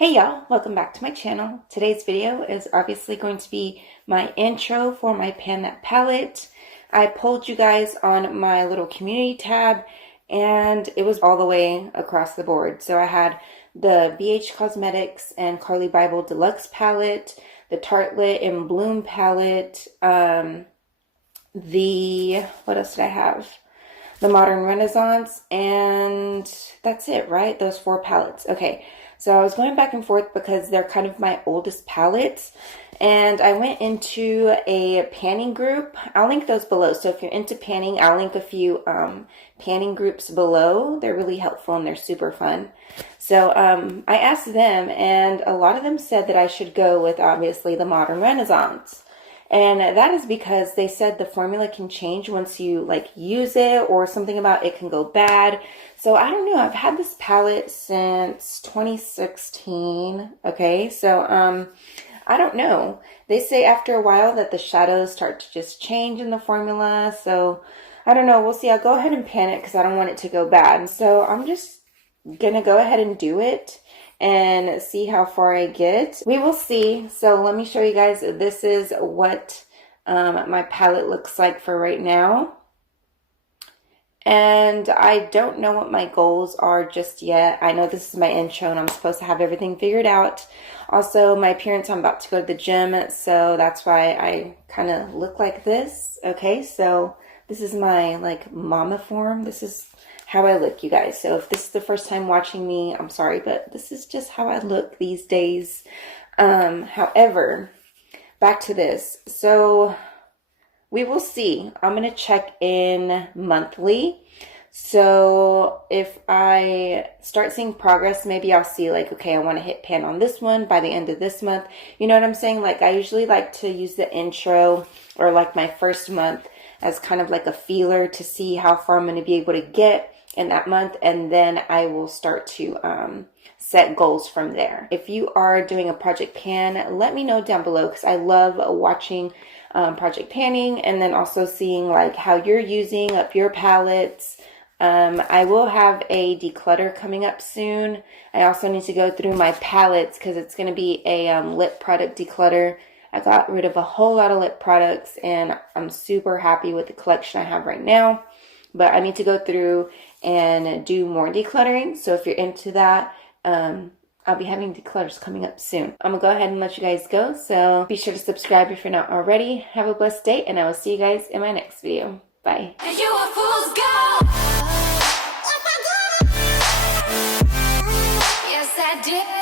Hey y'all, welcome back to my channel. Today's video is obviously going to be my intro for my Pan That palette. I polled you guys on my little community tab and it was all the way across the board. So I had the BH Cosmetics and Carly Bible Deluxe palette, the Tartelette and Bloom palette, what else did I have? The Modern Renaissance, and that's it, right? Those 4 palettes. Okay. So I was going back and forth because they're kind of my oldest palettes, and I went into a panning group. I'll link those below. So if you're into panning, I'll link a few panning groups below. They're really helpful and they're super fun. So I asked them, and a lot of them said that I should go with obviously the Modern Renaissance. And that is because they said the formula can change once you use it, or something about it can go bad. So I don't know. I've had this palette since 2016. Okay. So, I don't know. They say after a while that the shadows start to just change in the formula. So I don't know. We'll see. I'll go ahead and pan it because I don't want it to go bad. So I'm just going to go ahead and do it and see how far I get. We will see. So let me show you guys. This is what my palette looks like for right now. And I don't know what my goals are just yet. I know this is my intro and I'm supposed to have everything figured out. Also, my appearance, I'm about to go to the gym, so that's why I kind of look like this. Okay, so this is my mama form. This is how I look, you guys. So if this is the first time watching me, I'm sorry, but this is just how I look these days. However, back to this. So we will see. I'm going to check in monthly. So if I start seeing progress, maybe I'll see okay, I want to hit pan on this one by the end of this month. You know what I'm saying? I usually like to use the intro or my first month as kind of a feeler to see how far I'm going to be able to get in that month, and then I will start to set goals from there. If you are doing a project pan, let me know down below because I love watching project panning, and then also seeing how you're using up your palettes. I will have a declutter coming up soon. I also need to go through my palettes because it's going to be a lip product declutter. I got rid of a whole lot of lip products and I'm super happy with the collection I have right now. But I need to go through and do more decluttering. So if you're into that, I'll be having declutters coming up soon. I'm going to go ahead and let you guys go. So be sure to subscribe if you're not already. Have a blessed day, and I will see you guys in my next video. Bye. And you a fool's gold. Yes, I did.